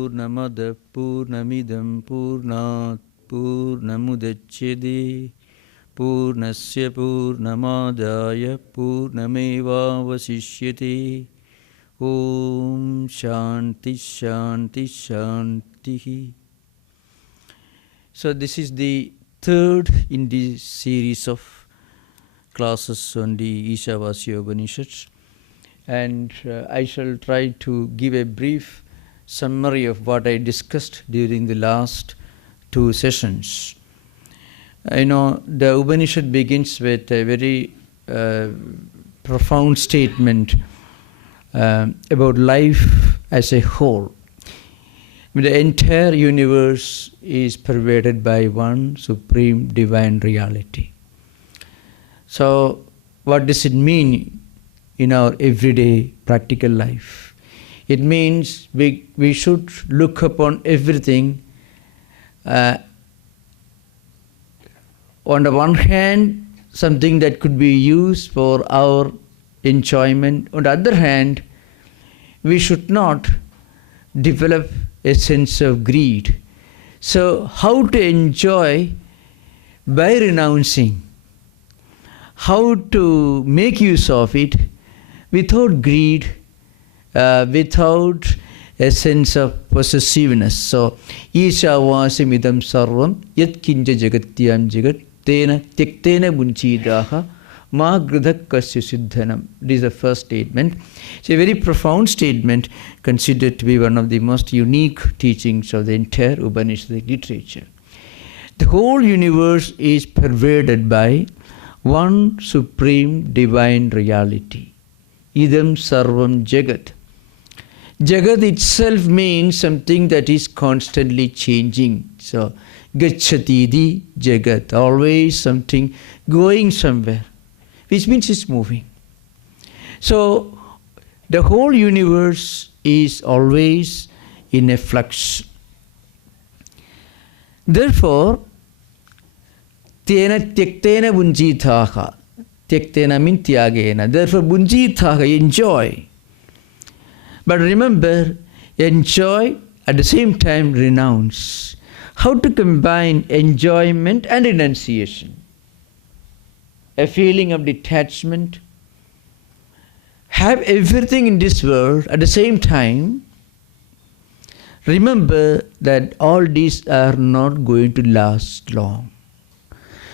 Purnamada Purnamidam Purnat Purnamudachyate Purnasya Purnamadaya Purnameva Vasishyate. Om Shanti Shanti Shanti. So this is the third in this series of classes on the Isha Upanishad, and I shall try to give a brief summary of what I discussed during the last two sessions. The Upanishad begins with a very profound statement about life as a whole. The entire universe is pervaded by one supreme divine reality. So, what does it mean in our everyday practical life? It means we should look upon everything on the one hand, something that could be used for our enjoyment. On the other hand, we should not develop a sense of greed. So, how to enjoy by renouncing? How to make use of it without greed, without a sense of possessiveness. So, Isha vasimidam sarvam yat kinja jagatyam jagat tena tyaktena bunchidaha ma gridhak kasya siddhanam. This is the first statement. It's a very profound statement, considered to be one of the most unique teachings of the entire Upanishadic literature. The whole universe is pervaded by one supreme divine reality. Idam sarvam jagat. Jagat itself means something that is constantly changing. So, gachatidi jagat, always something going somewhere, which means it's moving. So, the whole universe is always in a flux. Therefore, Tena tyaktena bunjithaha. Tyaktena means tyagena. Therefore, bunjithaha, enjoy. But remember, enjoy at the same time renounce. How to combine enjoyment and renunciation? A feeling of detachment. Have everything in this world at the same time. Remember that all these are not going to last long.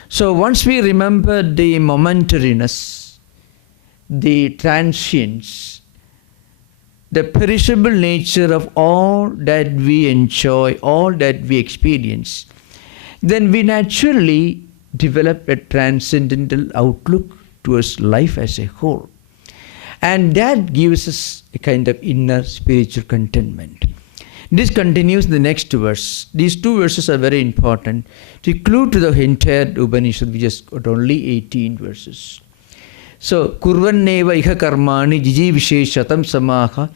So once we remember the momentariness, the transience, the perishable nature of all that we enjoy, all that we experience, then we naturally develop a transcendental outlook towards life as a whole. And that gives us a kind of inner spiritual contentment. This continues in the next verse. These two verses are very important to clue to the entire Upanishad, which has got only 18 verses. So, kurvanneva iha karmani jijivisheshatam samaha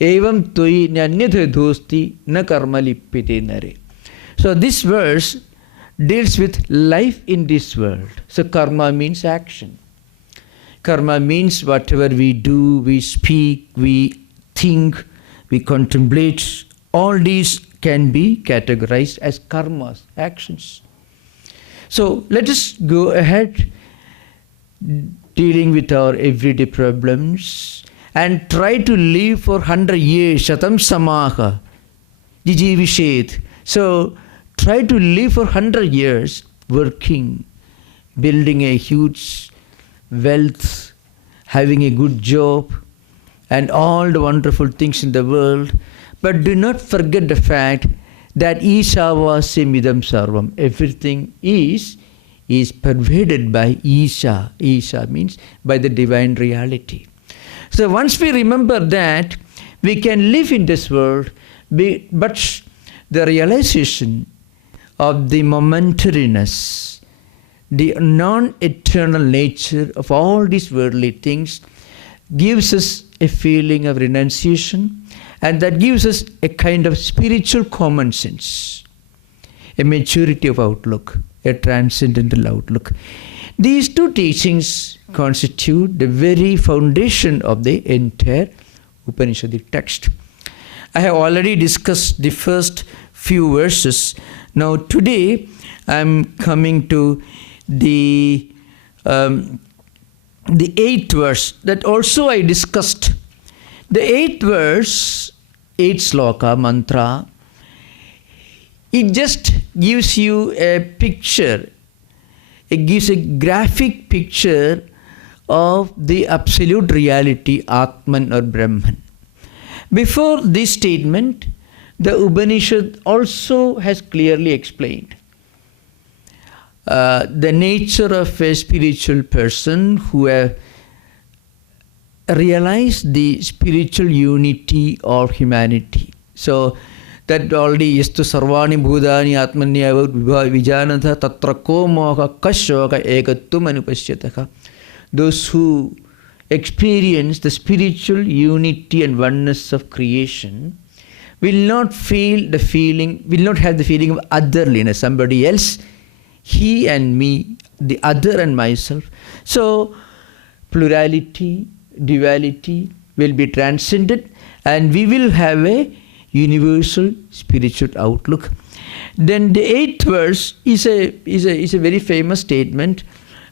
evam toi nyanyatha dhosti na karma lippite nare. So, this verse deals with life in this world. So, karma means action. Karma means whatever we do, we speak, we think, we contemplate. All these can be categorized as karmas, actions. So let us go ahead dealing with our everyday problems and try to live for 100 years, shatam samaha, jijivishet. So try to live for 100 years working, building a huge wealth, having a good job, and all the wonderful things in the world. But do not forget the fact that Isha vasimidam sarvam. Everything is pervaded by Isha. Isha means by the divine reality. So once we remember that, we can live in this world, but the realization of the momentariness, the non-eternal nature of all these worldly things gives us a feeling of renunciation, and that gives us a kind of spiritual common sense, a maturity of outlook, a transcendental outlook. These two teachings constitute the very foundation of the entire Upanishadic text. I have already discussed the first few verses. Now today I am coming to the 8th verse that also I discussed. The 8th verse, 8th sloka mantra, it just gives you a picture. It gives a graphic picture of the absolute reality, Atman or Brahman. Before this statement, the Upanishad also has clearly explained the nature of a spiritual person who have realized the spiritual unity of humanity. So that already yastu sarvani bhudani atmanyava vijanatha tatra ko moha kashoka ekattum anupashyataka. Those who experience the spiritual unity and oneness of creation will not have the feeling of otherliness, somebody else, he and me, the other and myself. So plurality, duality will be transcended, and we will have a universal spiritual outlook. Then the 8th verse is a very famous statement.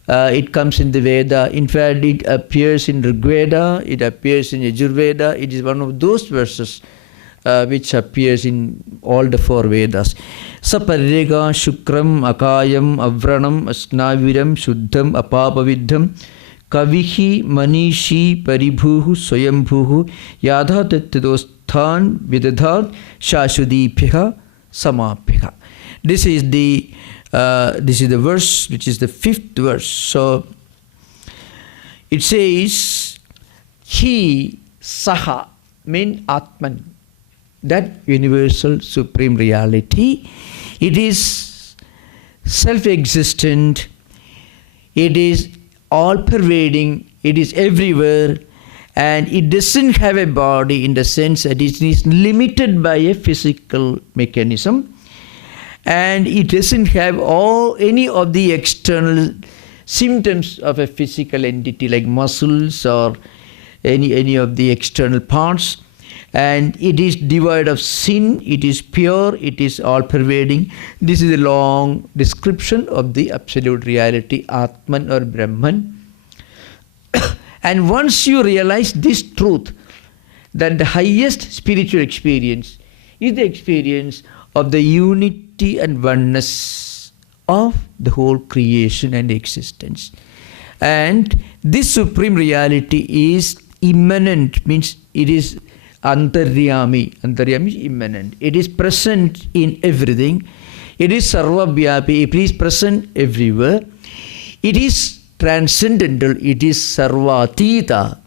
It comes in the Veda. In fact, it appears in Rig Veda, it appears in Yajurveda. It is one of those verses which appears in all the 4 Vedas. Saparega shukram akayam avranam asnaviram shuddham apapaviddham kavihi manishi paribhuhu swayambhuhu yadha tattadosthan vidadhat shashudipyaha samapyaha. This is the verse which is the 5th verse. So it says, he saha means Atman, that universal supreme reality. It is self-existent, it is all-pervading, it is everywhere, and it doesn't have a body in the sense that it is limited by a physical mechanism, and it doesn't have any of the external symptoms of a physical entity like muscles or any of the external parts. And it is devoid of sin, it is pure, it is all-pervading. This is a long description of the absolute reality, Atman or Brahman. And once you realize this truth, that the highest spiritual experience is the experience of the unity and oneness of the whole creation and existence. And this supreme reality is immanent, means it is Antaryami. Antaryami is immanent. It is present in everything. It is sarvavyapi. It is present everywhere. It is transcendental. It is sarvatita.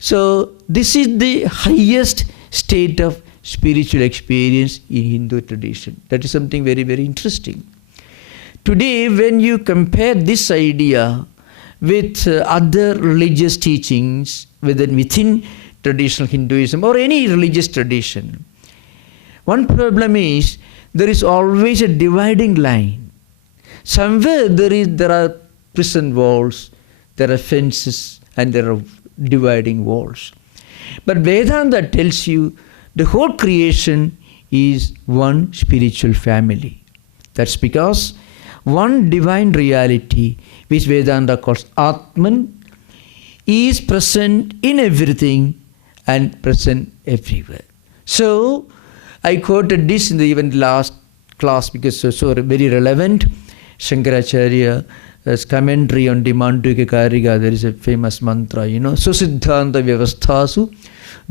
So this is the highest state of spiritual experience in Hindu tradition. That is something very, very interesting. Today, when you compare this idea with other religious teachings within traditional Hinduism or any religious tradition, one problem is there is always a dividing line. Somewhere there are prison walls, there are fences, and there are dividing walls. But Vedanta tells you the whole creation is one spiritual family. That's because one divine reality, which Vedanta calls Atman, is present in everything and present everywhere. So I quoted this in the even last class because it's so very relevant. Shankaracharya's commentary on the Mandukya Karika, there is a famous mantra, Susiddhanta Vyavasthasu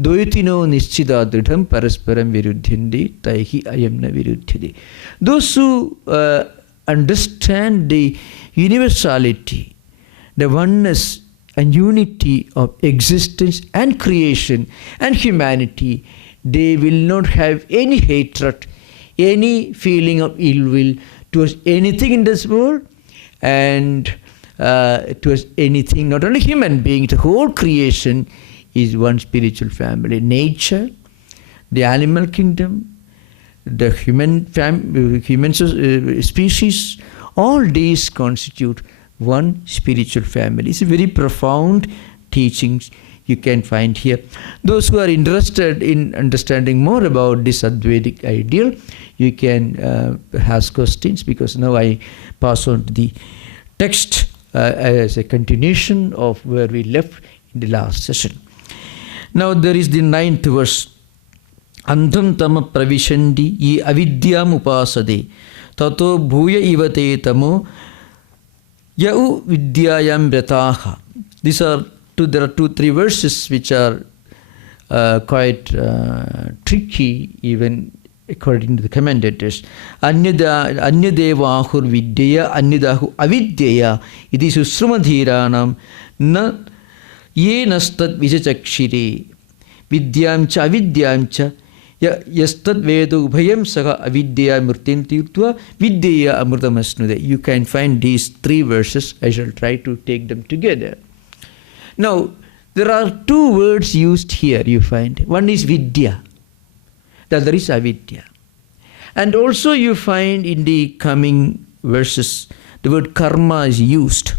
Dvaitino Nischida Dridham Parasparam Viruddhyandi Taihi Ayamna Viruddhyadi. Those who understand the universality, the oneness and unity of existence and creation and humanity, they will not have any hatred, any feeling of ill will towards anything in this world and towards anything, not only human beings, the whole creation is one spiritual family. Nature, the animal kingdom, the human species, all these constitute one spiritual family. It's a very profound teachings you can find here. Those who are interested in understanding more about this Advaitic ideal, you can ask questions, because now I pass on to the text as a continuation of where we left in the last session. Now there is the 9th verse. Antam tama pravishandi ye avidyam upasade tato bhuya ivate tamo yau vidyayam vrataha. There are 2-3 verses which are quite tricky, even according to the commentators. Anyadevahur vidyaya anyadahu avidyaya iti susrumadhiranam na ye nastat vijachakshire vidyam cha avidyam cha yastad vedo ubhayam saha avidya murtin tirtva vidyaya amrutamasnude. You can find these 3 verses. I shall try to take them together. Now, there are 2 words used here, you find. One is vidya, the other is avidya. And also you find in the coming verses, the word karma is used.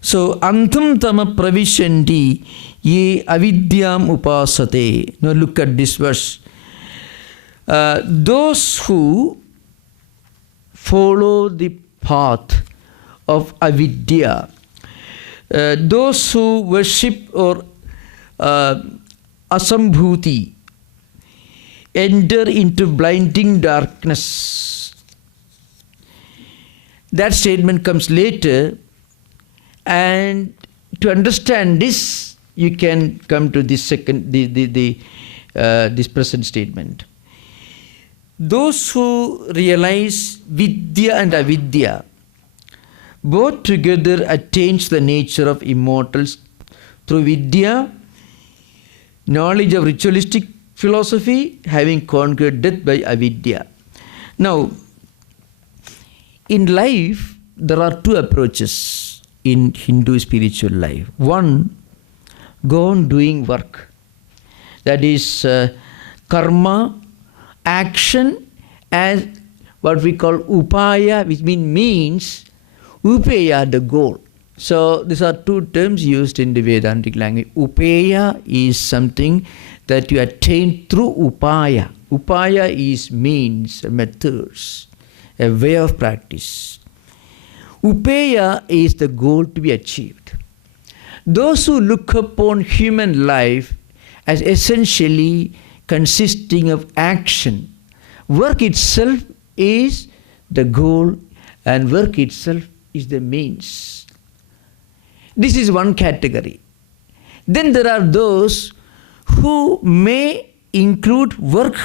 So, antam tama pravishanti ye avidyam upasate. Now look at this verse. Those who follow the path of avidya, those who worship or asambhuti, enter into blinding darkness. That statement comes later, and to understand this, you can come to this this present statement. Those who realize Vidya and Avidya both together attains the nature of immortals through Vidya, knowledge of ritualistic philosophy, having conquered death by Avidya. Now, in life, there are 2 approaches in Hindu spiritual life. One, go on doing work. That is karma, action, and what we call upaya, which means upeya, the goal. So these are 2 terms used in the Vedantic language. Upeya is something that you attain through upaya. Upaya is means, methods, a way of practice. Upeya is the goal to be achieved. Those who look upon human life as essentially consisting of action, work itself is the goal and work itself is the means. This is one category. Then there are those who may include work,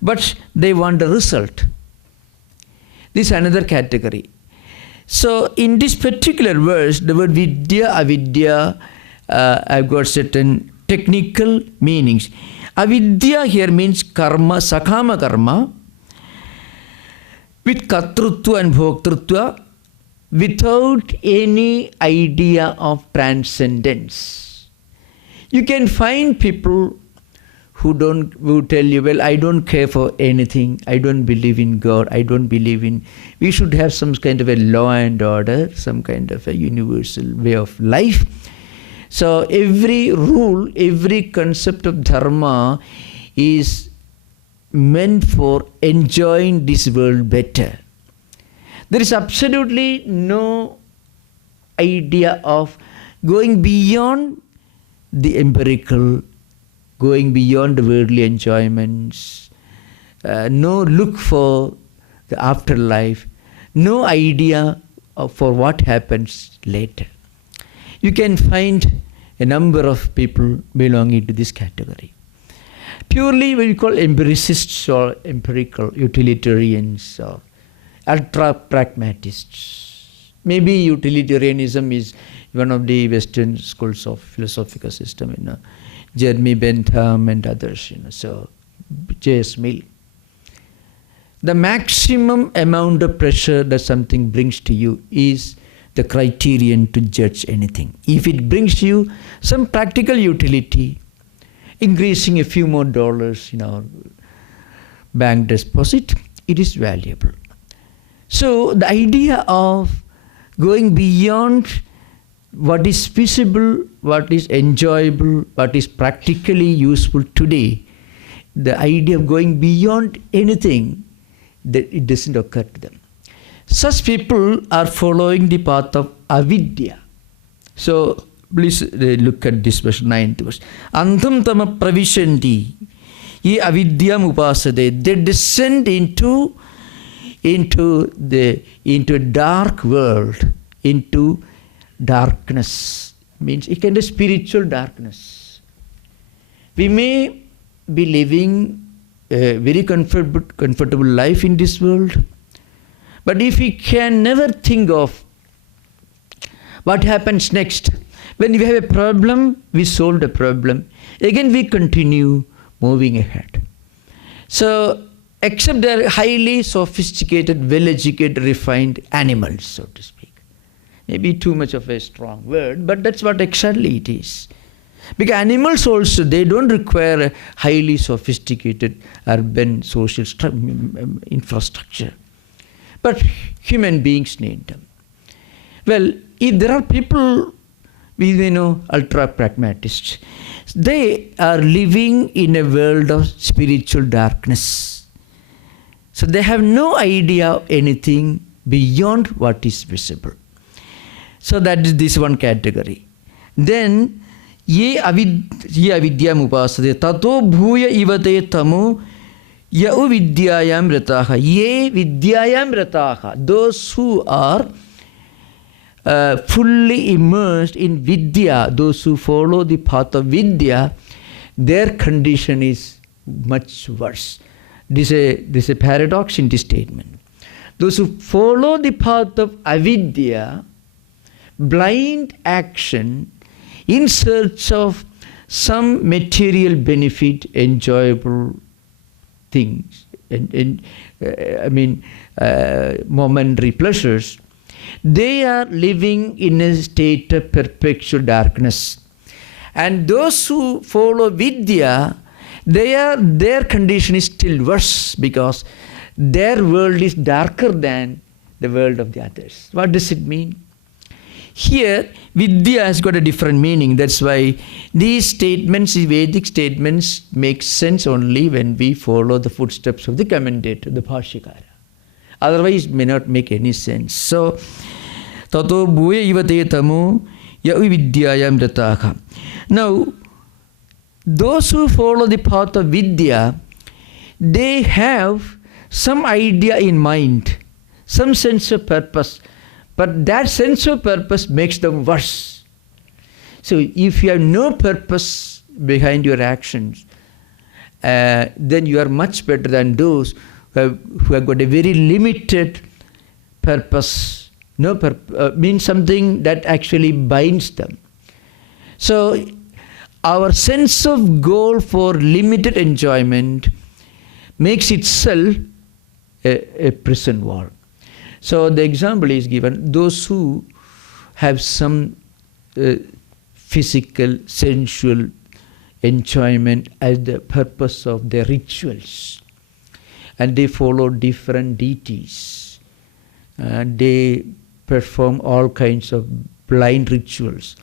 but they want the result. This is another category. So in this particular verse, the word Vidya, Avidya, I've got certain technical meanings. Avidya here means karma, sakama karma, with katrutva and bhoktrutva, without any idea of transcendence. You can find people who tell you, well, I don't care for anything, I don't believe in God, I don't believe in... We should have some kind of a law and order, some kind of a universal way of life. So every rule, every concept of dharma is meant for enjoying this world better. There is absolutely no idea of going beyond the empirical, going beyond the worldly enjoyments, no look for the afterlife, no idea for what happens later. You can find a number of people belonging to this category. Purely what we call empiricists or empirical utilitarians or ultra-pragmatists. Maybe utilitarianism is one of the Western schools of philosophical system, Jeremy Bentham and others, so J.S. Mill. The maximum amount of pressure that something brings to you is the criterion to judge anything. If it brings you some practical utility, increasing a few more dollars in our bank deposit, it is valuable. So the idea of going beyond what is visible, what is enjoyable, what is practically useful today, the idea of going beyond anything, that it doesn't occur to them. Such people are following the path of avidya. So please look at this verse, 9th verse. Antam tama pravishanti ye avidyam upasade. They descend into dark world, into darkness. Means it can be spiritual darkness. We may be living a very comfortable life in this world, but if we can never think of what happens next, when we have a problem, we solve the problem. Again, we continue moving ahead. So, except they are highly sophisticated, well-educated, refined animals, so to speak. Maybe too much of a strong word, but that's what exactly it is. Because animals also, they don't require a highly sophisticated urban social infrastructure. But human beings need them. Well, if there are people, we know, ultra-pragmatists, they are living in a world of spiritual darkness. So they have no idea of anything beyond what is visible. So that is this one category. Then, ye avidyam upasade tato bhuya ivate tamu yau vidyayam rataha. Ye vidyayam rataha. Those who are fully immersed in Vidya, those who follow the path of Vidya, their condition is much worse. This is a paradox in this statement. Those who follow the path of avidya, blind action in search of some material benefit, enjoyable things, momentary pleasures, they are living in a state of perpetual darkness. And those who follow Vidya, their condition is still worse because their world is darker than the world of the others. What does it mean? Here, Vidya has got a different meaning. That's why these statements, these Vedic statements, make sense only when we follow the footsteps of the commentator, the Bhashyakara. Otherwise, it may not make any sense. So, tato bhuya ivate tamu yau vidyayam rataha. Now, those who follow the path of Vidya, they have some idea in mind, some sense of purpose, but that sense of purpose makes them worse. So if you have no purpose behind your actions, then you are much better than those who have got a very limited purpose. No means something that actually binds them. So our sense of goal for limited enjoyment makes itself a prison wall. So the example is given, those who have some physical, sensual enjoyment as the purpose of their rituals, and they follow different deities, they perform all kinds of blind rituals.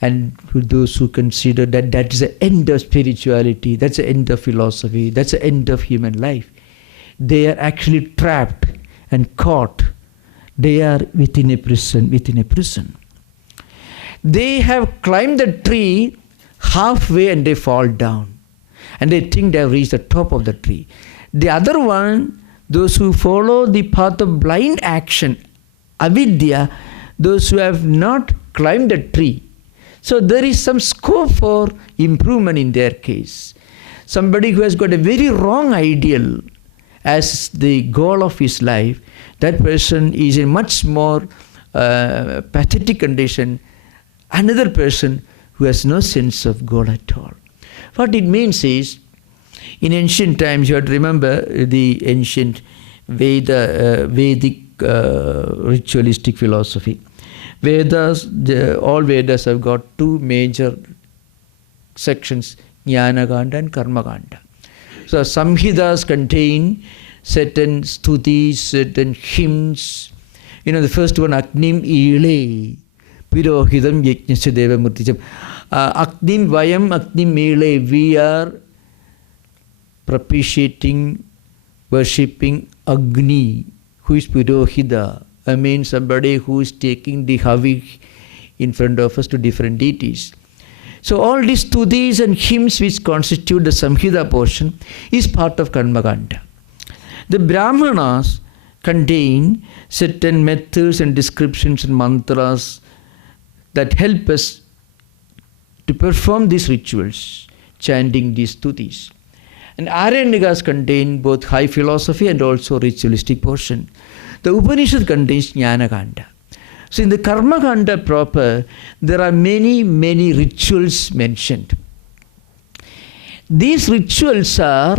And to those who consider that that is the end of spirituality, that's the end of philosophy, that's the end of human life, they are actually trapped and caught. They are within a prison, They have climbed the tree halfway and they fall down. And they think they have reached the top of the tree. The other one, those who follow the path of blind action, avidya, those who have not climbed the tree. So there is some scope for improvement in their case. Somebody who has got a very wrong ideal as the goal of his life, that person is in much more pathetic condition. Another person who has no sense of goal at all. What it means is, in ancient times, you have to remember the ancient Vedic ritualistic philosophy. Vedas, all Vedas have got two major sections, Jnana-kanda and Karma-kanda. So Samhitas contain certain stutis, certain hymns. The first one, Agnim Ile, Purohidam Yajnasya Deva Murtijam. Agnim Vayam Agnim Mele, we are propitiating, worshipping Agni, who is Purohida. I mean somebody who is taking the Havi in front of us to different deities. So all these stutis and hymns which constitute the Samhita portion is part of Karmakanda. The Brahmanas contain certain methods and descriptions and mantras that help us to perform these rituals, chanting these stutis. And Aranyakas contain both high philosophy and also ritualistic portion. The Upanishad contains Jnanakanda. So in the Karma Kanda proper, there are many rituals mentioned. These rituals are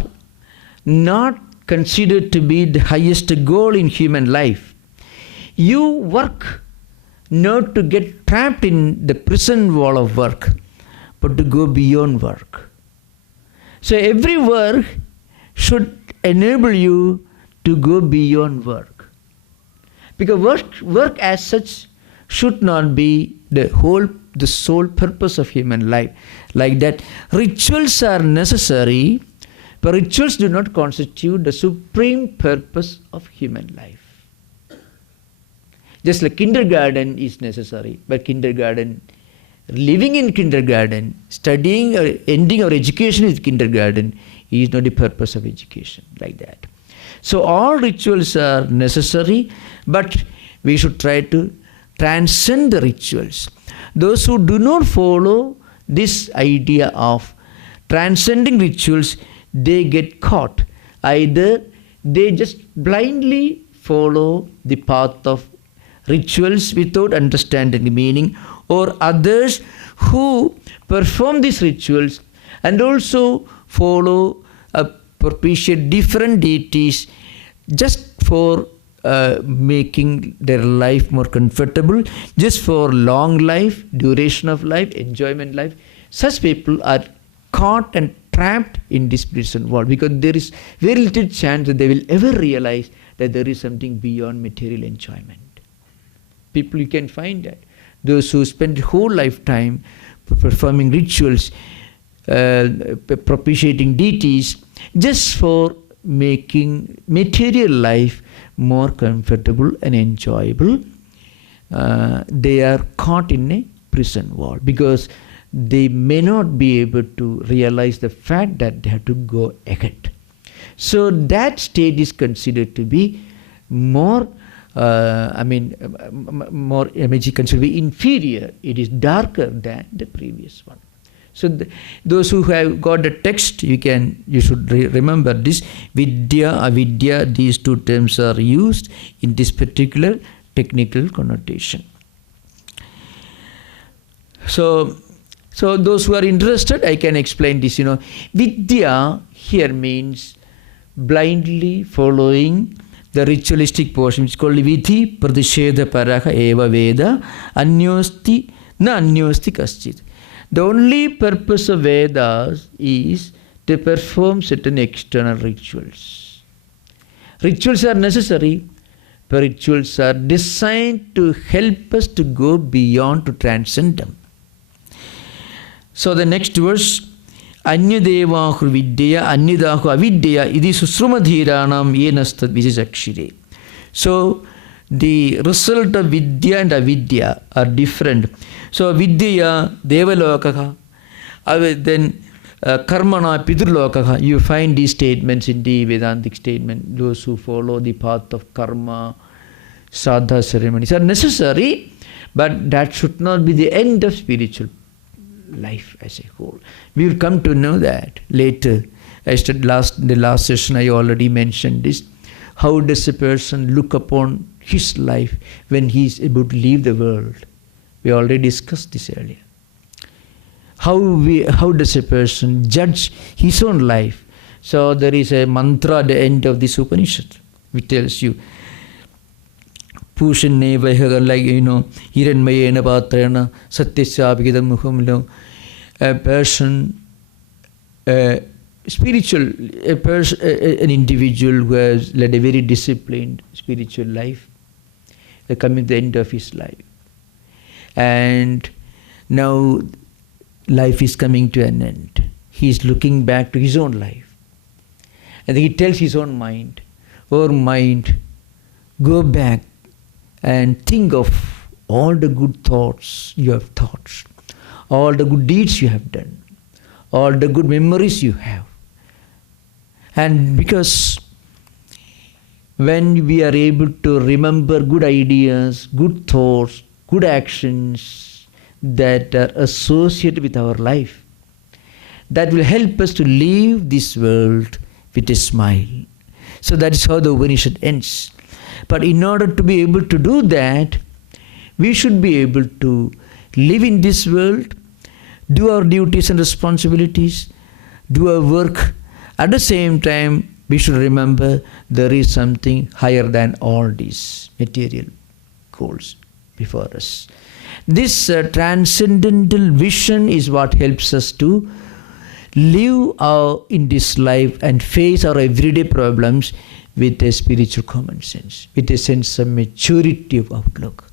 not considered to be the highest goal in human life. You work not to get trapped in the prison wall of work, but to go beyond work. So every work should enable you to go beyond work. Because work as such should not be the sole purpose of human life. Like that, rituals are necessary, but rituals do not constitute the supreme purpose of human life. Just like kindergarten is necessary, but living in kindergarten, studying or ending our education in kindergarten is not the purpose of education, like that. So all rituals are necessary, but we should try to transcend the rituals. Those who do not follow this idea of transcending rituals, they get caught. Either they just blindly follow the path of rituals without understanding the meaning, or others who perform these rituals and also follow propitiate different deities just for making their life more comfortable, just for long life, duration of life, enjoyment life. Such people are caught and trapped in this prison world, because there is very little chance that they will ever realize that there is something beyond material enjoyment. People, you can find that. Those who spend the whole lifetime performing rituals, propitiating deities, just for making material life more comfortable and enjoyable, they are caught in a prison wall, because they may not be able to realize the fact that they have to go ahead. So that state is considered to be more considered to be inferior. It is darker than the previous one. So those who have got the text, you should remember this. Vidya, Avidya, these two terms are used in this particular technical connotation. So those who are interested, I can explain this. Vidya here means blindly following the ritualistic portion, which is called Vidhi Pradisheda Paraha Eva Veda Anyosti Na Anyosti Kaschit. The only purpose of Vedas is to perform certain external rituals. Rituals are necessary, but rituals are designed to help us to go beyond, to transcend them. So the next verse, Anyadevahu Vidya, Anyadahu Avidya, Idi Susrumadhiranam Yenastad Vijayakshire. So the result of Vidya and Avidya are different. So Vidya, Devalokaka, then Karmana, Pidurlokaka. You find these statements in the Vedantic statement. Those who follow the path of karma, sadha ceremonies are necessary, but that should not be the end of spiritual life as a whole. We will come to know that later. The last session I already mentioned this. How does a person look upon his life when he is about to leave the world? We already discussed this earlier. How does a person judge his own life? So there is a mantra at the end of this Upanishad which tells you, Pushanne Vahaga, like Hiranmayena Patrana, Satyasabhigidam Muhamlo, a person, an individual who has led a very disciplined spiritual life, coming to the end of his life. and now life is coming to an end. He is looking back to his own life. And he tells his own mind, "Oh mind, go back and think of all the good thoughts you have thought, all the good deeds you have done, all the good memories you have." And because when we are able to remember good ideas, good thoughts, good actions that are associated with our life, that will help us to leave this world with a smile. So that is how the Upanishad ends. But in order to be able to do that, we should be able to live in this world, do our duties and responsibilities, do our work. At the same time, we should remember there is something higher than all these material goals before us. This transcendental vision is what helps us to live in this life and face our everyday problems with a spiritual common sense, with a sense of maturity of outlook.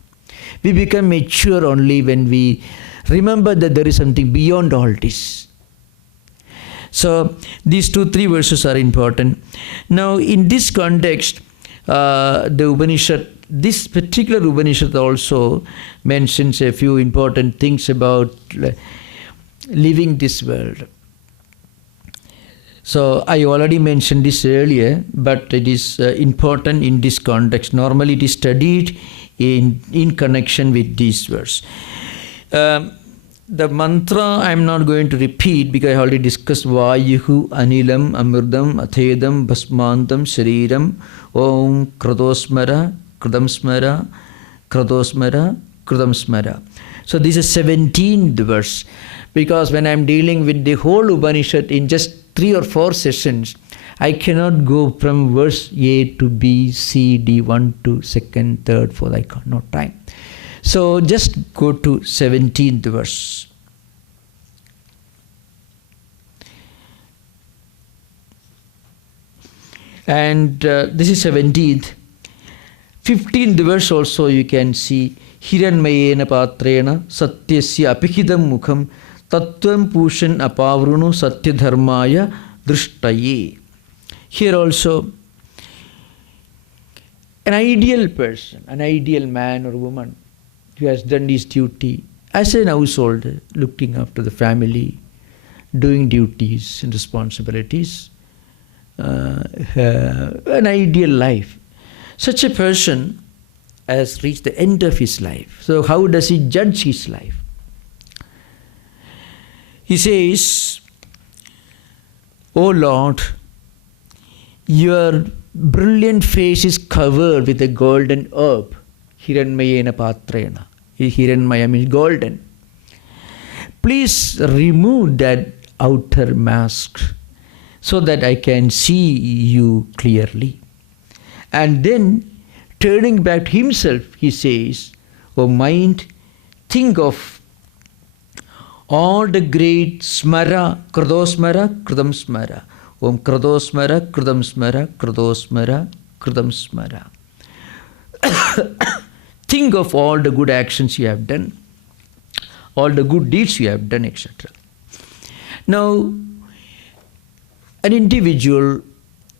We become mature only when we remember that there is something beyond all this. So these 2-3 verses are important. Now in this context, the Upanishad, this particular Upanishad also mentions a few important things about living this world. So I already mentioned this earlier, but it is important in this context. Normally it is studied in connection with this verse. The mantra I am not going to repeat because I already discussed Vayuhu, Anilam, Amurdam, Athedam, Bhasmantam, Shariram, Om, Kradosmara, Kradamsmara, Kradosmara, Kradamsmara. So this is 17th verse. Because when I am dealing with the whole Upanishad in just 3 or 4 sessions, I cannot go from verse A to B, C, D, 1 to 2nd, 3rd, 4th. I got no time. So just go to 17th verse. And this is 17th. 15th verse also you can see. Hiranmayena patrena satyasya apikidam mukham tattvam pushan apavrunu satyadharmaya drishtaye. Here also, an ideal person, an ideal man or woman who has done his duty as an householder, looking after the family, doing duties and responsibilities, an ideal life. Such a person has reached the end of his life. So how does he judge his life? He says, "O Lord, your brilliant face is covered with a golden herb." Hiranmayena patrena. Hiranmaya means golden. Please remove that outer mask so that I can see you clearly. And then, turning back to himself, he says, "O mind, think of all the great smara, kradosmara, kradamsmara. Om kradosmara, kradamsmara, kradosmara, kradamsmara." Think of all the good actions you have done, all the good deeds you have done, etc. Now, an individual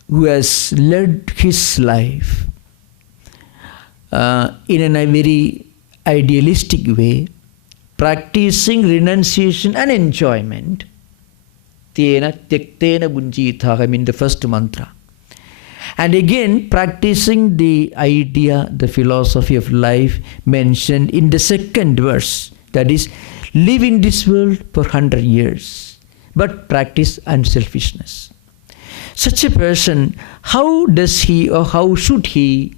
who has led his life in a very idealistic way, practicing renunciation and enjoyment, tena tyaktena bunjitaham in the first mantra. And again, practicing the idea, the philosophy of life mentioned in the 2nd verse, that is, live in this world for 100 years, but practice unselfishness. Such a person, how does he or how should he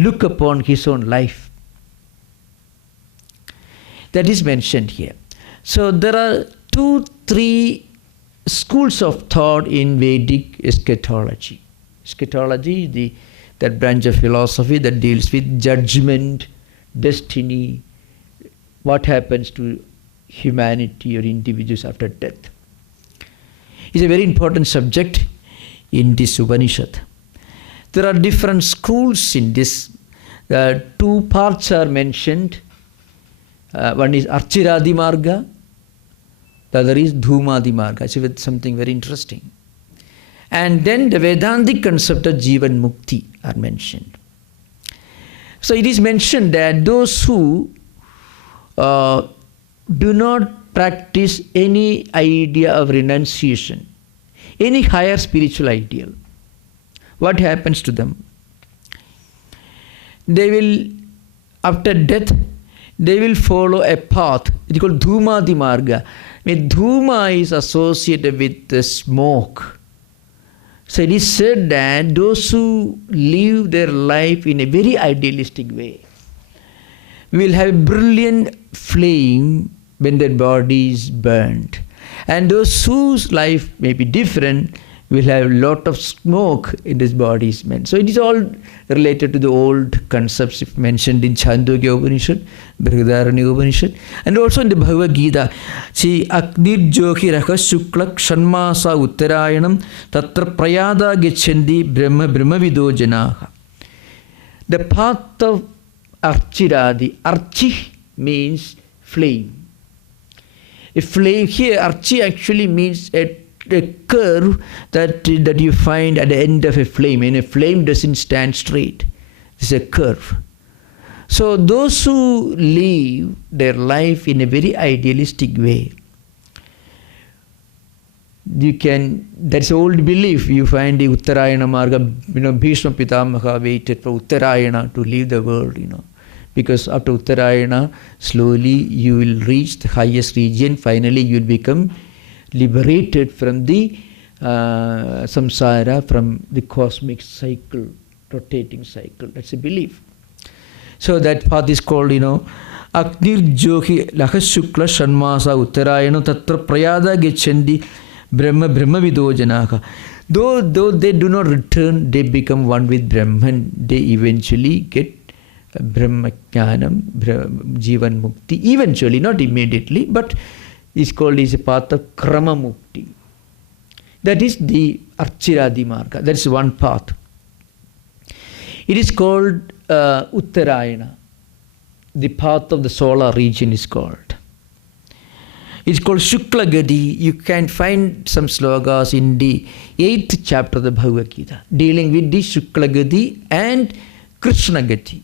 look upon his own life? That is mentioned here. So there are 2-3 schools of thought in Vedic eschatology. Eschatology, that branch of philosophy that deals with judgment, destiny, what happens to humanity or individuals after death. It's a very important subject in this Upanishad. There are different schools in this. 2 parts are mentioned. One is Archiradi Marga, the other is Dhumadi Marga. So it's something very interesting. And then the Vedantic concept of Jivan Mukti are mentioned. So it is mentioned that those who do not practice any idea of renunciation, any higher spiritual ideal, what happens to them? They will, after death, they will follow a path. It is called Dhumadi Marga. Dhuma is associated with the smoke. So it is said that those who live their life in a very idealistic way will have a brilliant flame when their body is burned. And those whose life may be different will have a lot of smoke in his body's men. So it is all related to the old concepts mentioned in Chandogya Upanishad, Brihadaranyaka Upanishad, and also in the Bhagavad Gita. See, Agnir Joki Rakas Shukla Kshanmasa Uttarayanam Tatra Prayada Gechandi Brahma Vido Janaha. The path of Archiradi. Archi means flame. A flame here, Archi actually means a curve that you find at the end of a flame, and a flame doesn't stand straight. It's a curve. So those who live their life in a very idealistic way, that's old belief. You find the Uttarayana Marga, Bhishma Pitamaha waited for Uttarayana to leave the world, because after Uttarayana, slowly you will reach the highest region. Finally, you will become liberated from the samsara, from the cosmic cycle, rotating cycle. That's a belief. So that path is called, Agnir Joki Lakashukla Shanmasa Uttarayana Tatra Prayada Gechandi Brahma Vido Janaka. Though they do not return, they become one with Brahman. They eventually get Brahma Jnanam, Jivan Mukti. Eventually, not immediately, but is called is a path of Krama Mukti. That is the Archiradi Marga. That is one path. It is called Uttarayana. The path of the solar region is called. It's called Shukla Gadi. You can find some slokas in the 8th chapter of the Bhagavad Gita dealing with the Shukla Gadi and Krishna Gadi.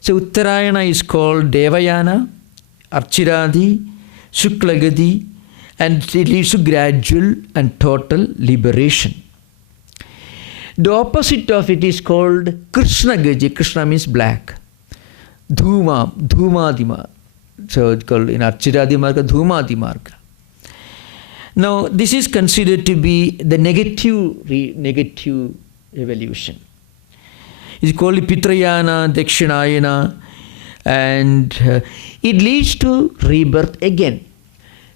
So Uttarayana is called Devayana, Archiradi, Shukla Gadi, and it leads to gradual and total liberation. The opposite of it is called Krishna Gadi. Krishna means black. Dhumadima. So it's called in Archiradi Marga, Dhumadi Marga. Now this is considered to be the negative evolution. It's called Pitrayana, Dakshinayana, and it leads to rebirth again.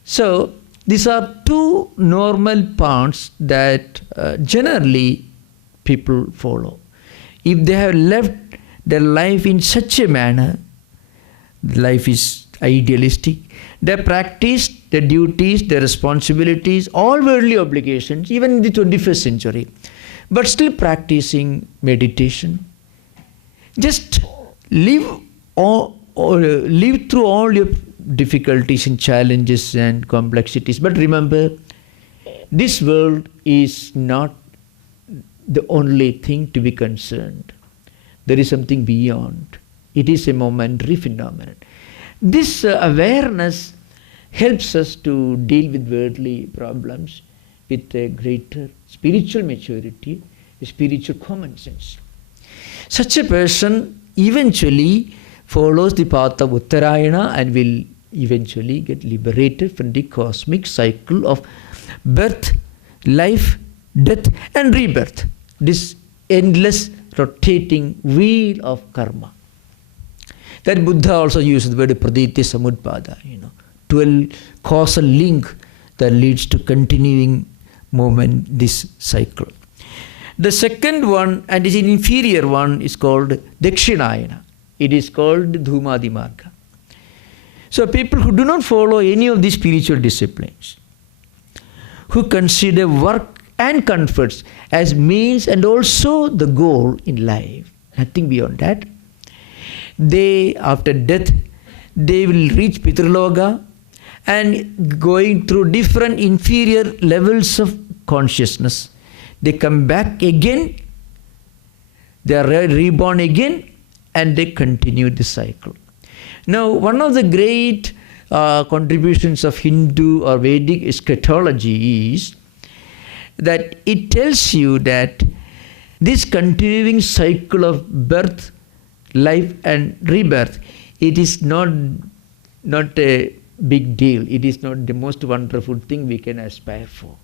So these are two normal paths that generally people follow. If they have left their life in such a manner, life is idealistic, they practice their duties, their responsibilities, all worldly obligations, even in the 21st century, but still practicing meditation. Just live through all your difficulties and challenges and complexities. But remember, this world is not the only thing to be concerned. There is something beyond. It is a momentary phenomenon. This awareness helps us to deal with worldly problems with a greater spiritual maturity, a spiritual common sense. Such a person eventually follows the path of Uttarayana and will eventually get liberated from the cosmic cycle of birth, life, death and rebirth. This endless rotating wheel of karma. That Buddha also used the word praditya samudpada, 12 causal link that leads to continuing movement, this cycle. The second one, and is an inferior one, is called Dakshinayana. It is called Dhumadi Marga. So people who do not follow any of these spiritual disciplines, who consider work and comforts as means and also the goal in life, nothing beyond that, they, after death, they will reach Pitraloka and going through different inferior levels of consciousness. They come back again, they are reborn again, and they continue the cycle. Now, one of the great contributions of Hindu or Vedic eschatology is that it tells you that this continuing cycle of birth, life and rebirth, it is not a big deal. It is not the most wonderful thing we can aspire for.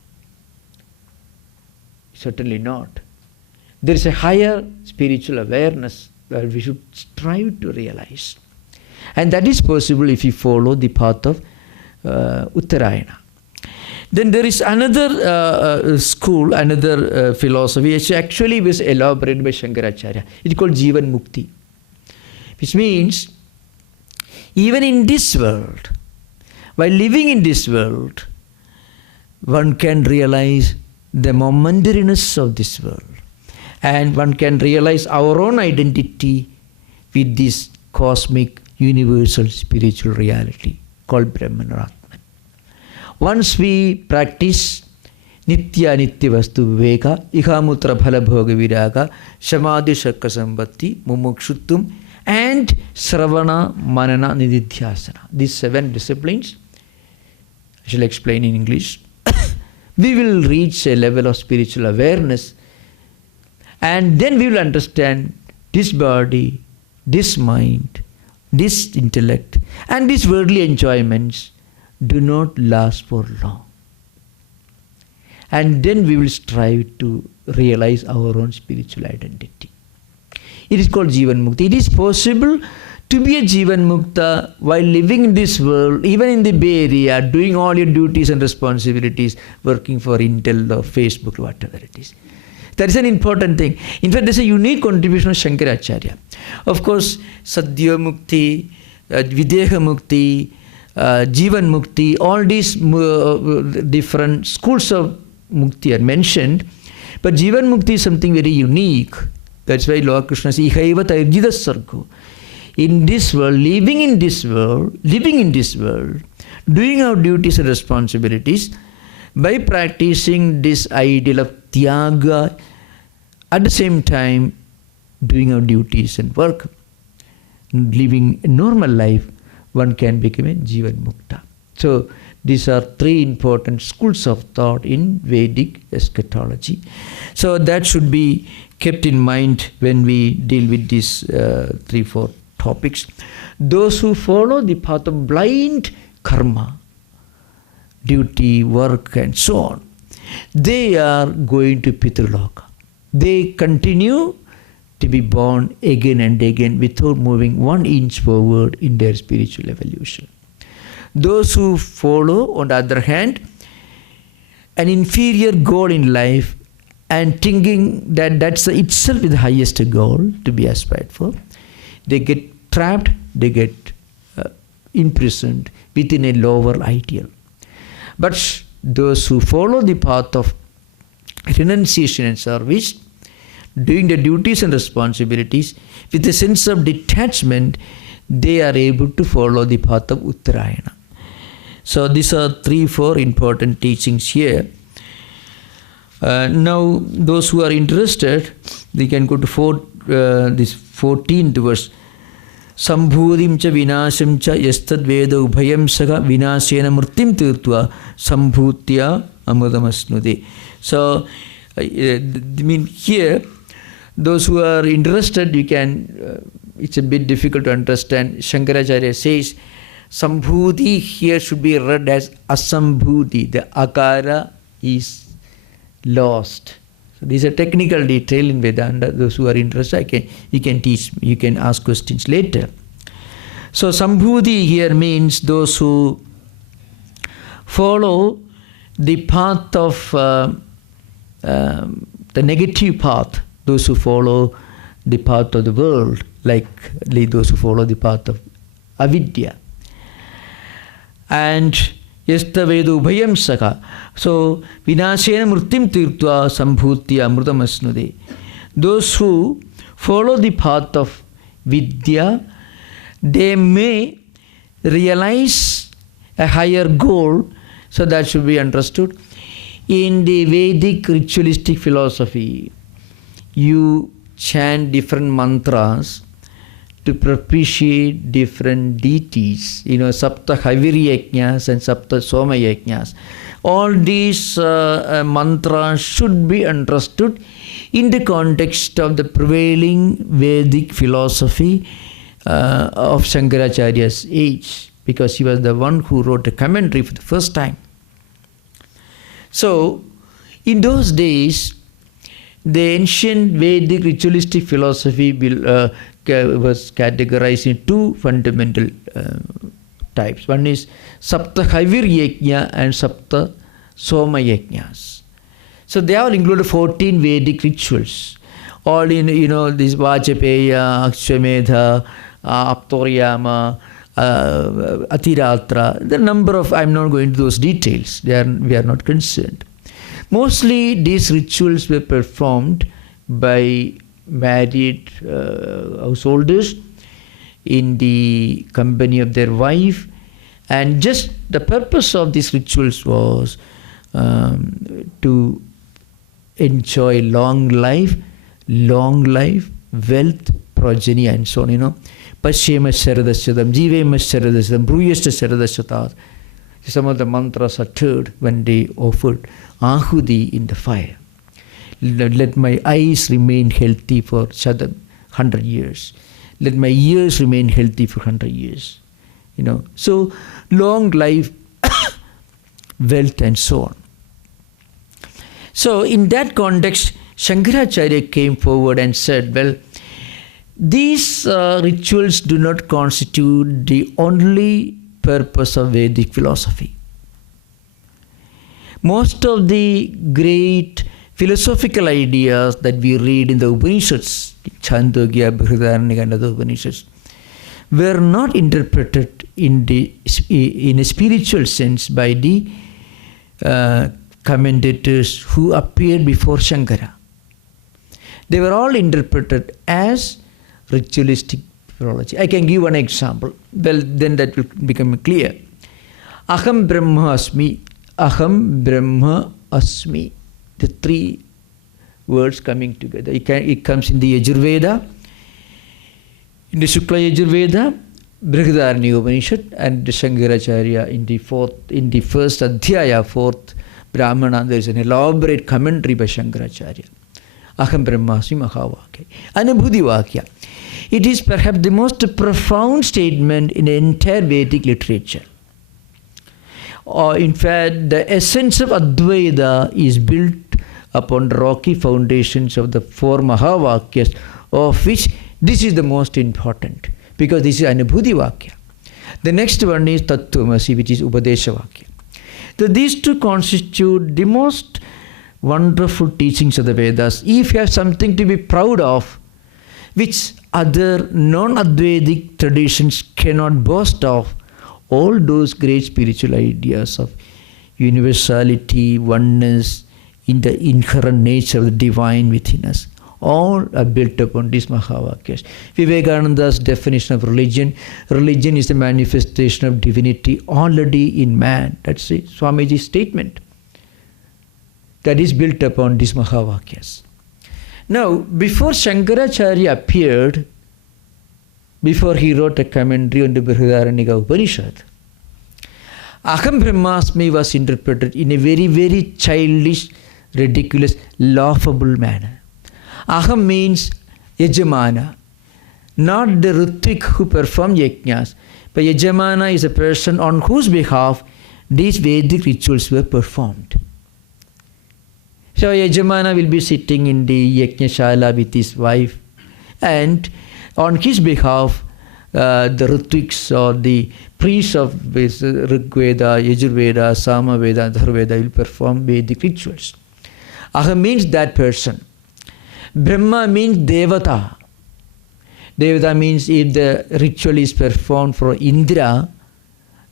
Certainly not. There is a higher spiritual awareness that we should strive to realize. And that is possible if you follow the path of Uttarayana. Then there is another school, another philosophy, which actually was elaborated by Shankaracharya. It is called Jivan Mukti, which means even in this world, while living in this world, one can realize the momentariness of this world. And one can realize our own identity with this cosmic, universal spiritual reality called Brahman or Atman. Once we practice Nitya Nitya Vastu Viveka, Ihamutra Phala Bhoga Viraga, Samadhi Shakka Sambhati, Mumukshuttum, and Sravana Manana Nididhyasana. These 7 disciplines, I shall explain in English. We will reach a level of spiritual awareness, and then we will understand this body, this mind, this intellect, and these worldly enjoyments do not last for long. And then we will strive to realize our own spiritual identity. It is called Jivan Mukti. It is possible to be a Jivan Mukta while living in this world, even in the Bay Area, doing all your duties and responsibilities, working for Intel or Facebook, whatever it is. That is an important thing. In fact, there is a unique contribution of Shankaracharya. Of course, Sadhya Mukti, Videha Mukti, Jivan Mukti, all these different schools of Mukti are mentioned. But Jivan Mukti is something very unique. That's why Lord Krishna says, Ihaiva Tairjida Sargo. In this world, living in this world, doing our duties and responsibilities, by practicing this ideal of Tyaga, at the same time doing our duties and work, living a normal life, one can become a Jivan Mukta. So these are 3 important schools of thought in Vedic eschatology. So that should be kept in mind when we deal with these 3-4 topics. Those who follow the path of blind karma, duty, work and so on, they are going to Pitraloka. They continue to be born again and again without moving 1 inch forward in their spiritual evolution. Those who follow, on the other hand, an inferior goal in life and thinking that that's itself the highest goal to be aspired for, they get trapped, they get imprisoned within a lower ideal. But those who follow the path of renunciation and service, doing the duties and responsibilities with a sense of detachment, they are able to follow the path of Uttarayana. So these are 3-4 important teachings here. Now those who are interested, they can go to this 14th verse. Sambhudim cha vinasham cha yastad veda ubhayam saga vinashena murtim tirtva sambhutya amrutamasnude. So I mean here, those who are interested, you can, it's a bit difficult to understand. Shankaracharya says, Sambhuti here should be read as Asambhuti. The Akara is lost. So these are technical detail in Vedanta. Those who are interested, you can teach, you can ask questions later. So Sambhuti here means those who follow the path of the negative path, those who follow the path of the world, like those who follow the path of avidya. And yasta vedu ubhayam saka. So vinashena murtim tirtva sambhutya amrutamasnude. Those who follow the path of vidya, they may realize a higher goal. So that should be understood. In the Vedic ritualistic philosophy, you chant different mantras to propitiate different deities. Sapta Haviri Yajnas and Sapta Soma Yajnas. All these mantras should be understood in the context of the prevailing Vedic philosophy of Shankaracharya's age, because he was the one who wrote a commentary for the first time. So, in those days, the ancient Vedic ritualistic philosophy was categorized in two fundamental types. One is Sapta Havir Yajna and Sapta Soma Yajnas. So they all included 14 Vedic rituals. All in, this Vajapeya, Akshwamedha, Aptoryama, Atiratra. The number of, I'm not going into those details. We are not concerned. Mostly these rituals were performed by married householders in the company of their wife, and just the purpose of these rituals was to enjoy long life, wealth, progeny, and so on. Pashyema Sharadasyatam, Jivema Sharadasyatam, Bruyashta Sharadasyatat. Some of the mantras are uttered when they offered Ahudi in the fire. Let my eyes remain healthy for 100 years. Let my ears remain healthy for 100 years. So long life, wealth, and so on. So in that context, Shankaracharya came forward and said, well, these rituals do not constitute the only purpose of Vedic philosophy. Most of the great philosophical ideas that we read in the Upanishads, Chandogya, Brihadaranyaka, and other Upanishads, were not interpreted in a spiritual sense by the commentators who appeared before Shankara. They were all interpreted as ritualistic philosophy. I can give one example. Well, then that will become clear. Aham Brahma Asmi. Aham Brahma Asmi. The three words coming together. It comes in the Yajurveda, in the Shukla Yajurveda, Brihadaranyaka Upanishad, and the Shankaracharya in the first Adhyaya, fourth Brahmana. There is an elaborate commentary by Shankaracharya. Aham Brahmasmi Mahavakya. Anubhuti Vakya. It is perhaps the most profound statement in the entire Vedic literature. In fact, the essence of Advaita is built upon the rocky foundations of the four Mahavakyas, of which this is the most important, because this is Anubhuti Vakya. The next one is Tattwamasi, which is Upadesha Vakya. So these two constitute the most wonderful teachings of the Vedas. If you have something to be proud of, which other non-Advaitic traditions cannot boast of, all those great spiritual ideas of universality, oneness, in the inherent nature of the divine within us, all are built upon these Mahavakyas. Vivekananda's definition of religion is the manifestation of divinity already in man. That's Swamiji's statement. That is built upon these Mahavakyas. Now, before Shankaracharya appeared, before he wrote a commentary on the Brihadaranyaka Upanishad, Aham Brahmasmi was interpreted in a very, very childish, ridiculous, laughable manner. Aham means Yajamana, not the Ritvik who perform yajnas, but Yajamana is a person on whose behalf these Vedic rituals were performed. So Yajamana will be sitting in the Yajnashala with his wife, and on his behalf, the Ritviks or the priests of Rigveda, Yajurveda, Samaveda, Dharveda will perform Vedic rituals. Aham means that person. Brahma means Devata. Devata means if the ritual is performed for Indra,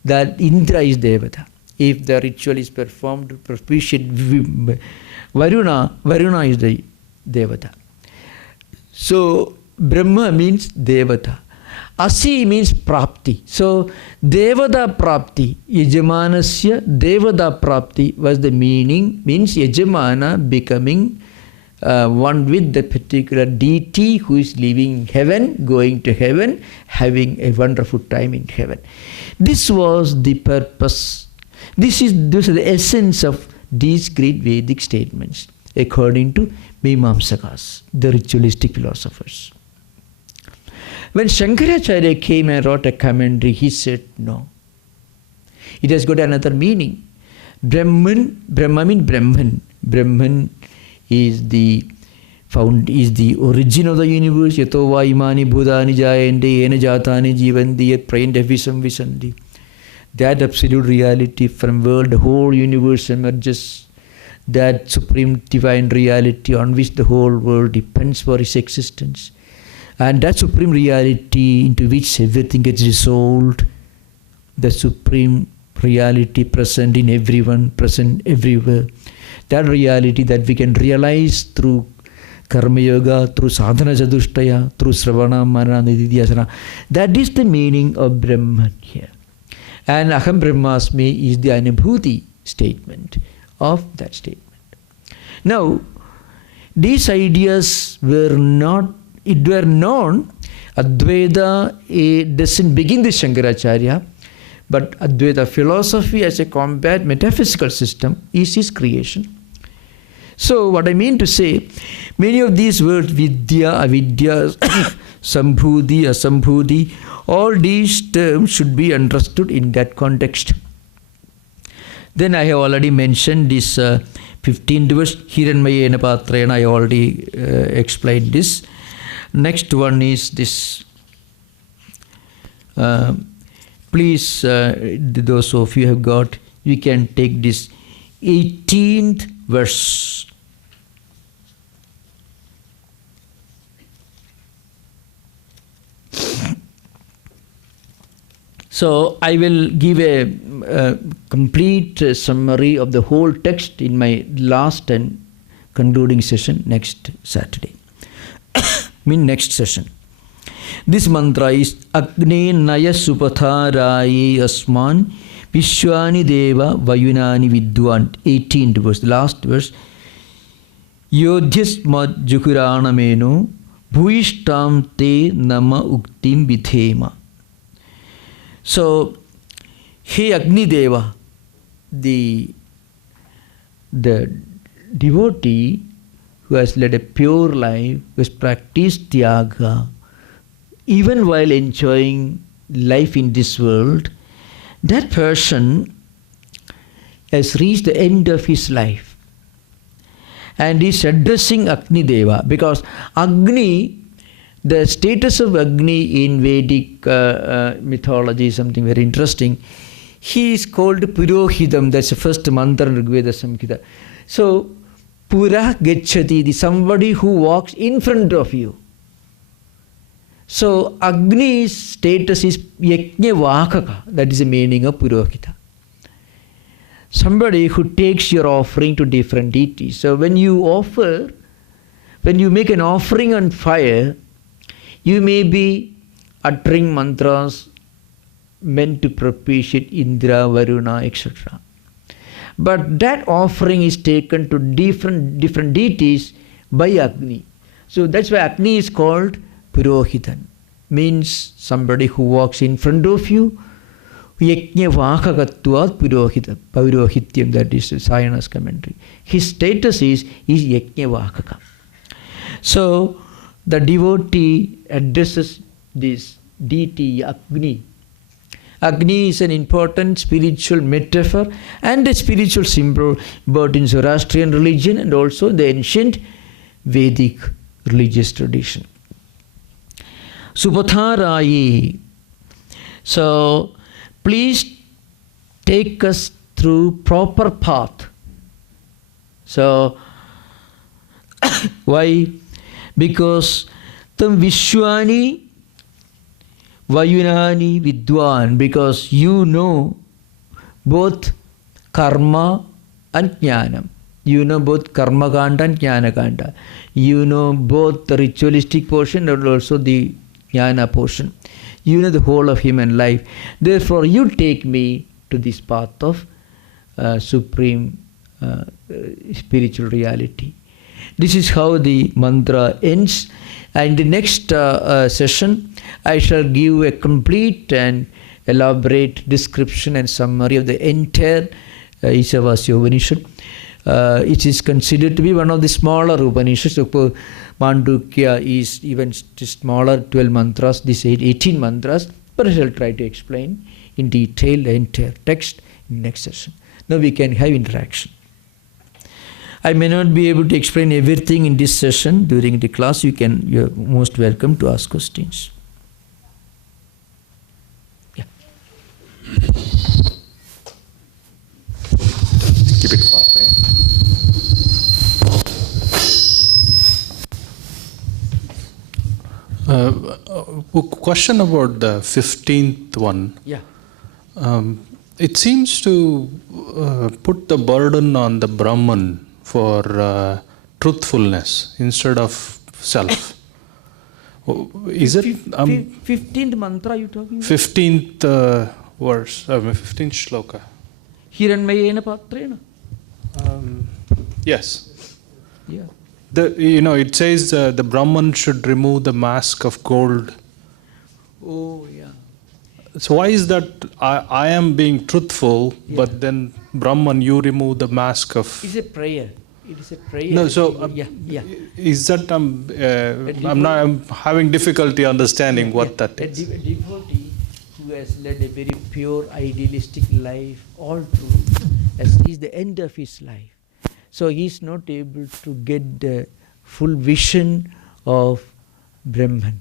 that Indra is Devata. If the ritual is performed to propitiate Varuna, Varuna is the Devata. So Brahma means Devata. Asi means prapti. So Devada prapti, Yajamanasya Devada prapti was the meaning, means Yajamana becoming one with the particular deity who is living in heaven, going to heaven, having a wonderful time in heaven. This was the purpose. This is the essence of these great Vedic statements, according to Mimamsakas, the ritualistic philosophers. When Shankaracharya came and wrote a commentary, he said, no. It has got another meaning. Brahman, Brahma means Brahman. Brahman is the origin of the universe. Yato va imani bhudani jayante yena jatani jivanti yat prayant visam visanti. That absolute reality from where the whole universe emerges, that supreme divine reality on which the whole world depends for its existence, and that supreme reality into which everything gets resolved, the supreme reality present in everyone, present everywhere, that reality that we can realize through Karma Yoga, through Sadhana Chadushtaya, through Sravana, Manana, Nididhyasana. That is the meaning of Brahman here. And Aham Brahmasmi is the Anubhuti statement of that statement. Now, these ideas were known. Advaita doesn't begin with Shankaracharya, but Advaita philosophy as a combat metaphysical system is his creation. So what I mean to say, many of these words, Vidya, Avidya, Sambhudi, Asambhudi, all these terms should be understood in that context. Then I have already mentioned this 15th verse, Hiranmayena Patrena, I already explained this. Next one is this. Please, those of you have got, you can take this 18th verse. So I will give a complete summary of the whole text in my last and concluding session next Saturday. Next session. This mantra is Agni Naya Supatharaye Asman Vishwani Deva Vayunani Vidwan. 18th verse, the last verse. Yodhyas Mad Jukurana Meno Bhuishtam Te Nama Uktim Vidhema. So, hey Agni Deva, the devotee who has led a pure life, who has practiced Tyaga, even while enjoying life in this world, that person has reached the end of his life and is addressing Agni Deva, because Agni, the status of Agni in Vedic mythology is something very interesting. He is called Purohitam, that's the first mantra in Rigveda Samhita. So, Pura Gacchati, somebody who walks in front of you. So, Agni's status is Yajna Vakaka, that is the meaning of Purohita. Somebody who takes your offering to different deities. So, when you make an offering on fire, you may be uttering mantras meant to propitiate Indra, Varuna, etc. But that offering is taken to different deities by Agni. So that's why Agni is called Purohitan. Means somebody who walks in front of you. Yajna Vakakatvat Purohita. Paurohityam, that is Sayana's commentary. His status is Yajna Vakaka. So the devotee addresses this deity Agni. Agni is an important spiritual metaphor and a spiritual symbol both in Zoroastrian religion and also the ancient Vedic religious tradition. Supatharaye. So please take us through proper path. So why? Because Tam Vishwani Vayunani Vidwan, because you know both karma and jnanam. You know both karma kanda and jnana kanda. You know both the ritualistic portion and also the jnana portion. You know the whole of human life. Therefore, you take me to this path of supreme spiritual reality. This is how the mantra ends. And the next session, I shall give a complete and elaborate description and summary of the entire Isha Upanishad. It is considered to be one of the smaller Upanishads. Mandukya is even smaller, 12 mantras, this 18 mantras. But I shall try to explain in detail the entire text in next session. Now we can have interaction. I may not be able to explain everything in this session during the class. You're most welcome to ask questions. Yeah. Keep it far away. Question about the 15th one. Yeah. It seems to put the burden on the Brahman for truthfulness instead of self. Is it 15th mantra you talking about? 15th verse, 15th shloka. Hiranmayena patrena. Yes. Yeah. It says the Brahman should remove the mask of gold. Oh, yeah. So why is that I am being truthful, but then Brahman, you remove the mask of... It's a prayer. It is a prayer. No, so is that I'm having difficulty understanding what that is. A devotee who has led a very pure, idealistic life all through, as is the end of his life. So he is not able to get the full vision of Brahman.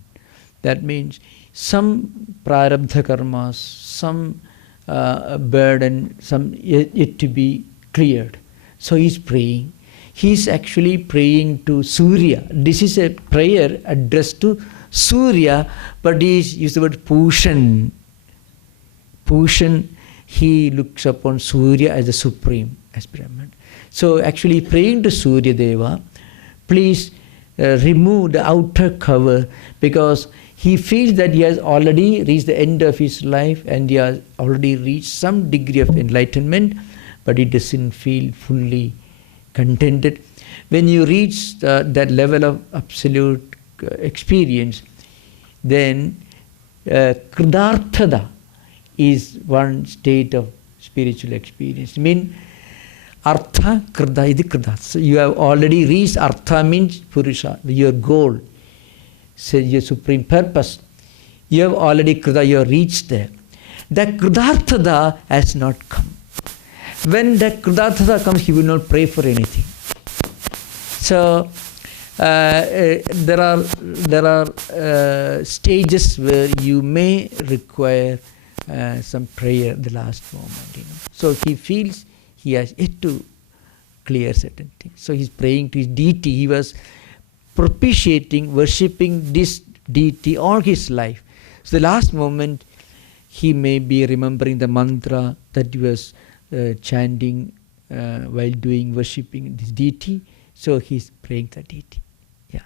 That means some prarabdha karmas, some burden, some yet to be cleared. So he is praying. He is actually praying to Surya. This is a prayer addressed to Surya, but he used the word Pushan. Pushan, he looks upon Surya as the supreme, as Brahman. So actually praying to Surya Deva, please remove the outer cover, because he feels that he has already reached the end of his life and he has already reached some degree of enlightenment, but he doesn't feel fully contented. When you reach that level of absolute experience, then kridarthada is one state of spiritual experience. Artha, krida, idi krida. So you have already reached artha, means purusha, your goal, so your supreme purpose. You have already krida, you have reached there. The kridarthada has not come. When that kridarthada comes, he will not pray for anything. So there are stages where you may require some prayer at the last moment. So he feels he has yet to clear certain things. So he's praying to his deity. He was propitiating, worshipping this deity all his life. So the last moment, he may be remembering the mantra that he was chanting while doing worshipping this deity. So he's praying the deity. Yeah.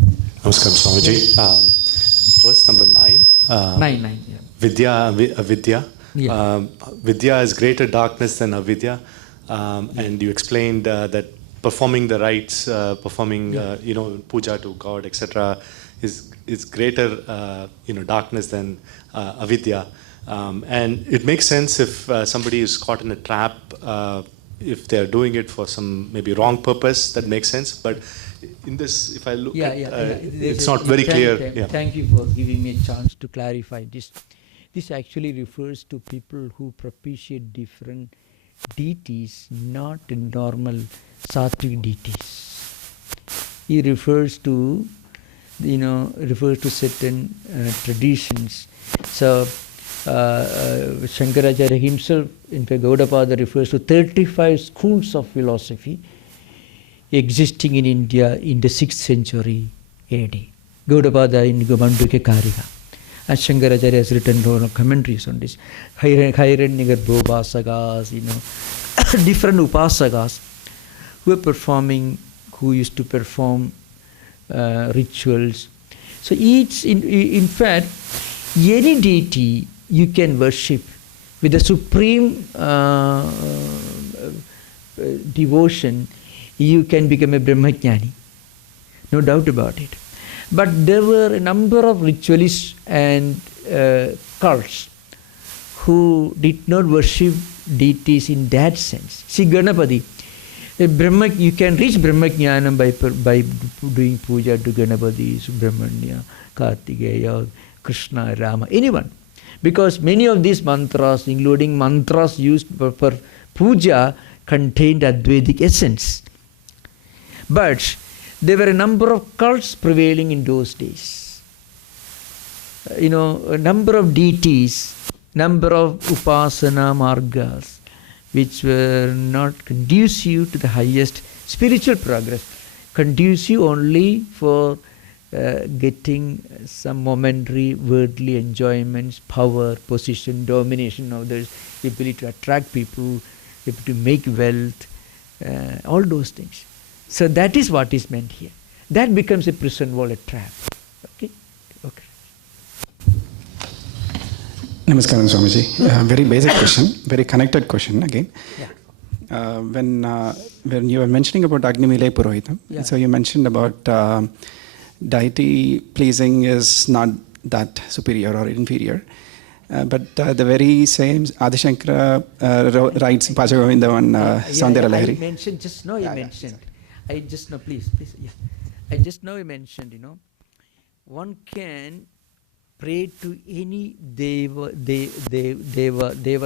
Namaskar, Swamiji. Verse number 9. 9, yeah. Vidya, Avidya. Yeah. Vidya is greater darkness than avidya, and you explained that performing the rites, performing puja to God, etc., is greater darkness than avidya, and it makes sense if somebody is caught in a trap, if they are doing it for some maybe wrong purpose. That makes sense, but in this, if I look at it's not very clear. Thank you for giving me a chance to clarify this. This actually refers to people who propitiate different deities, not normal sattvic deities. He refers to, certain traditions. So Shankaracharya himself, in fact, Gaudapada refers to 35 schools of philosophy existing in India in the 6th century AD. Gaudapada in Mandukya Karika. And Shankaracharya has written commentaries on this. Hiranyagar Upasakas, different Upasakas who used to perform rituals So in fact, any deity you can worship with the supreme devotion, you can become a Brahmajnani. No doubt about it. But there were a number of ritualists and cults who did not worship deities in that sense. See, Ganapati, you can reach Brahmajnanam by doing puja to Ganapati, Subramanya, Kartikeya, Krishna, Rama, anyone. Because many of these mantras, including mantras used for puja, contained Advaitic essence. But there were a number of cults prevailing in those days. A number of deities, number of upasana margas, which were not conducive to the highest spiritual progress, conducive only for getting some momentary worldly enjoyments, power, position, domination of others, ability to attract people, ability to make wealth, all those things. So that is what is meant here. That becomes a prison wall, a trap. Okay? Namaskaram, Swamiji. Very basic question, very connected question again. Yeah. When you were mentioning about Agnimile Purohitam, so you mentioned about deity pleasing is not that superior or inferior. But the very same Adishankara writes Pachagovinda on Saundara Lahari. I mentioned just now. I just know, please. Yeah. I just know you mentioned, one can pray to any Deva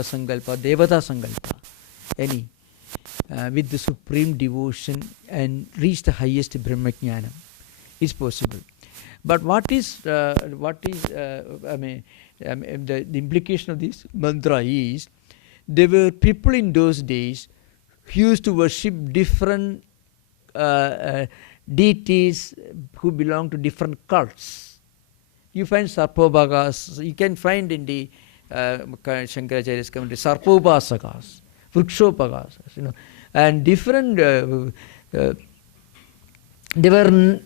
Sankalpa, Devata Sankalpa, any, with the supreme devotion and reach the highest Brahmajnanam. Is possible. But what is the implication of this mantra is, there were people in those days who used to worship different deities who belong to different cults. You find Sarpobhagas, you can find in the Shankaracharya's commentary, Sarpopasakas, Vrikshopagas, and different, they were,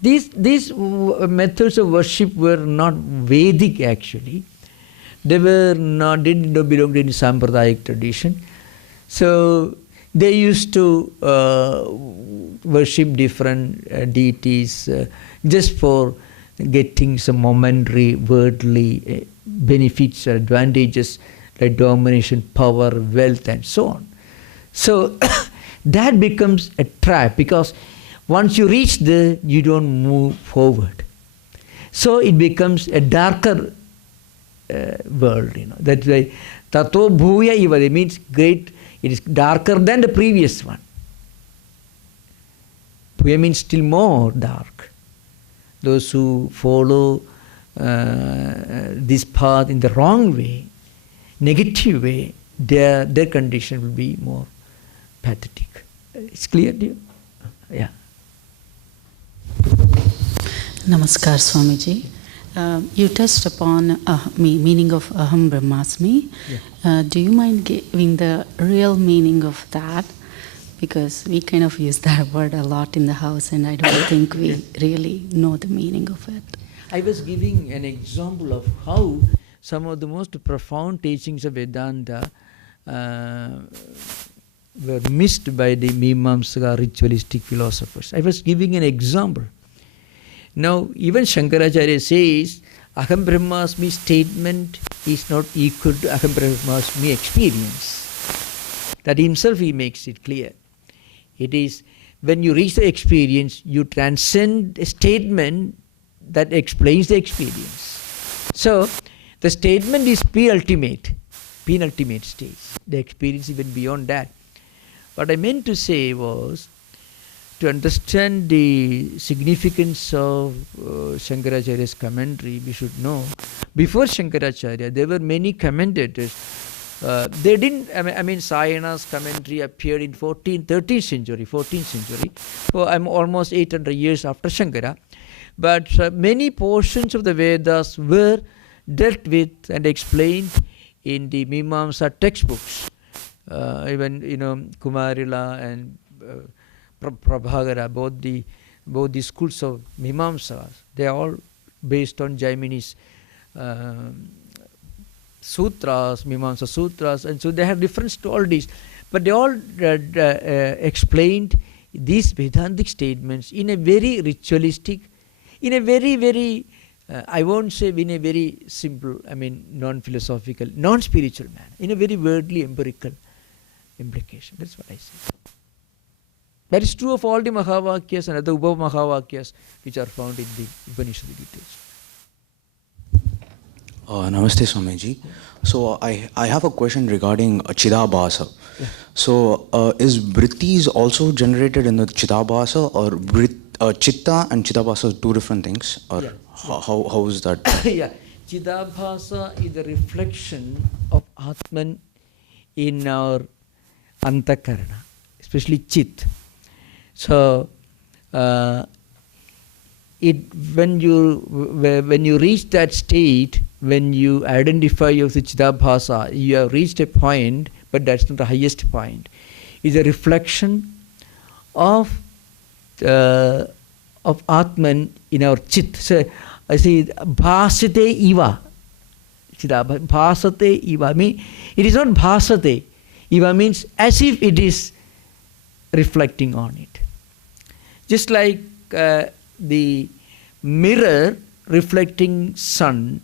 these methods of worship were not Vedic actually. They were not, did not belong to any Sampradayik tradition. So they used to worship different deities just for getting some momentary worldly benefits or advantages like domination, power, wealth and so on. So that becomes a trap, because once you reach there, you don't move forward. So it becomes a darker world, That's why Tato Bhuya Ivade means great, it is darker than the previous one. Bhuya means still more dark. Those who follow this path in the wrong way, negative way, their condition will be more pathetic. It's clear to you? Yeah. Namaskar, Swamiji. You touched upon meaning of Aham Brahmasmi. Yeah. Do you mind giving the real meaning of that? Because we kind of use that word a lot in the house, and I don't think we really know the meaning of it. I was giving an example of how some of the most profound teachings of Vedanta were missed by the Mimamsaka ritualistic philosophers. I was giving an example. Now, even Shankaracharya says, Aham Brahmasmi statement is not equal to Aham Brahmasmi experience. That himself he makes it clear. It is when you reach the experience, you transcend a statement that explains the experience. So, the statement is penultimate stage. The experience even beyond that. What I meant to say was, to understand the significance of Shankaracharya's commentary, we should know, before Shankaracharya, there were many commentators. They didn't, Sayana's commentary appeared in 13th century. So I'm almost 800 years after Shankara. But many portions of the Vedas were dealt with and explained in the Mimamsa textbooks. Even, Kumarila and Prabhagara, both the schools of Mimamsa, they are all based on Jaimini's sutras, Mimamsa sutras, and so they have difference to all these. But they all explained these Vedantic statements in a very ritualistic, in a very, very, I won't say in a very simple, I mean non-philosophical, non-spiritual manner, in a very worldly, empirical implication. That's what I say. That is true of all the Mahavakyas and other Upa-Mahavakyas which are found in the Upanishad details. Namaste Swamiji. So I have a question regarding Chidabhasa. Yeah. So is vrittis also generated in the Chidabhasa, or Chitta and Chidabhasa are two different things? Or Yeah. How is that? Yeah, Chidabhasa is the reflection of Atman in our Antakarana, especially Chit. So when you reach that state, when you identify with Chidabhasa, you have reached a point, but that's not the highest point. It's a reflection of Atman in our Chit. So I say bhasate iva. Bhasate iva. I mean, it is not bhasate. Iva means as if it is reflecting on it. Just like the mirror reflecting sun,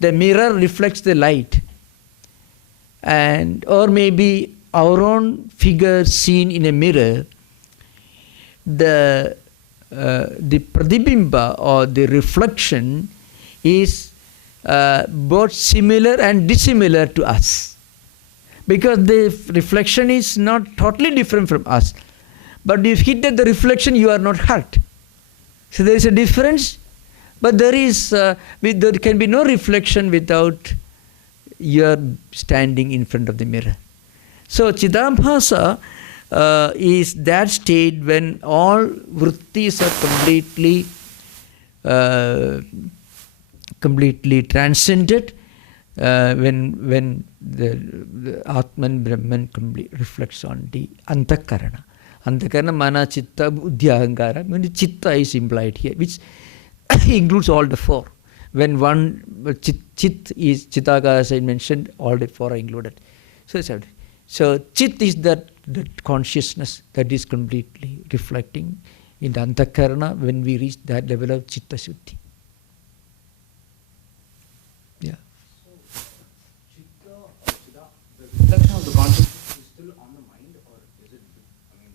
the mirror reflects the light, and or maybe our own figure seen in a mirror, the pratibimba or the reflection is both similar and dissimilar to us, because the reflection is not totally different from us. But if hit at the reflection, you are not hurt. So there is a difference, but there can be no reflection without your standing in front of the mirror. So Chidabhasa is that state when all vrittis are completely transcended, when the Atman Brahman reflects on the Antakarana. Antakarana, Mana, Chitta, Buddhi, Ahankara. When Chitta is implied here, which includes all the four. When one Chit is Chittaka, as I mentioned, all the four are included. So Chit is that consciousness that is completely reflecting in the Antakarana when we reach that level of Chitta Shuddhi. Yeah. So, Chitta or Chitta, the reflection of the consciousness is still on the mind, or is it, I mean,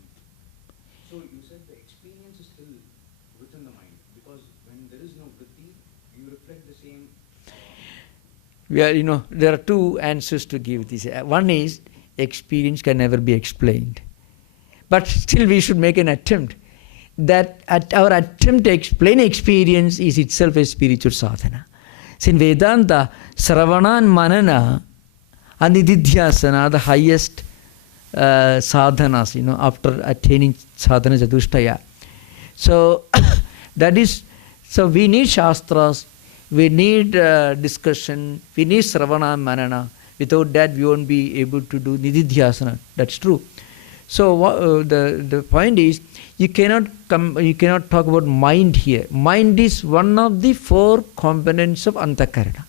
so you said the experience is still within the mind, because when there is no vritti, you reflect the same. There are two answers to give this. One is, experience can never be explained. But still we should make an attempt. That our attempt to explain experience is itself a spiritual sadhana. So in Vedanta, Sravana and Manana and Nididhyasana are the highest sadhanas, after attaining sadhana chatushtaya. So so we need shastras, we need discussion, we need Sravana and Manana. Without that, we won't be able to do Nididhyasana. That's true. So the point is, you cannot talk about mind here. Mind is one of the four components of Antakarana.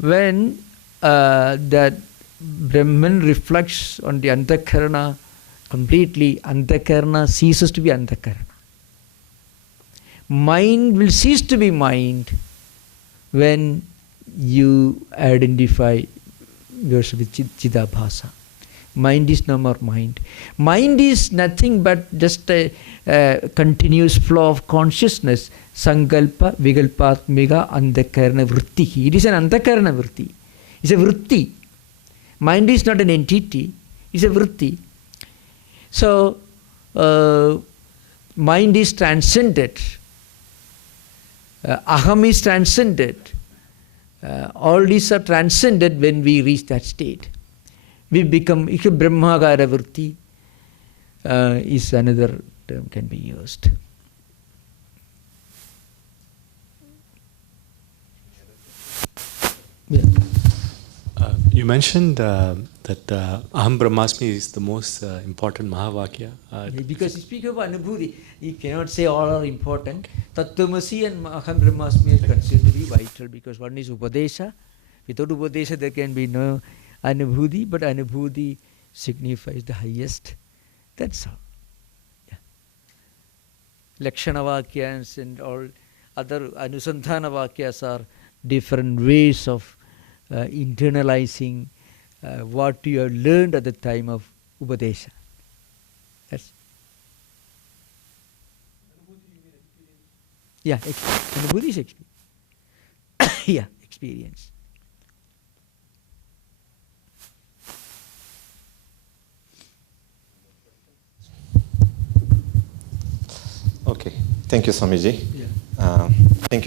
When that Brahman reflects on the Antakarana completely, Antakarana ceases to be Antakarana. Mind will cease to be mind when you identify yourself with Chidabhasa. Mind is no more mind. Mind is nothing but just a continuous flow of consciousness. Sankalpa, Vikalpatmika, Antakarana Vritti. It is an Antakarana Vritti. It's a Vritti. Mind is not an entity. It's a Vritti. So, mind is transcended. Aham is transcended. All these are transcended when we reach that state. We become Brahmagara Vritti is another term can be used. You You mentioned that Aham Brahmasmi is the most important Mahavakya. Because you speak of Anubhuti, you cannot say all are important. Tattvamasi and Aham Brahmasmi is considered to be vital because one is Upadesha. Without Upadesha there can be no Anubhuti, but Anubhuti signifies the highest. That's all. Yeah. Lakshana Vakyas and all other Anusandhana Vakyas are different ways of internalizing what you have learned at the time of Upadesha. That's yeah, Anubhuti is experience. Yeah, experience. Okay, thank you, Swamiji. Yeah.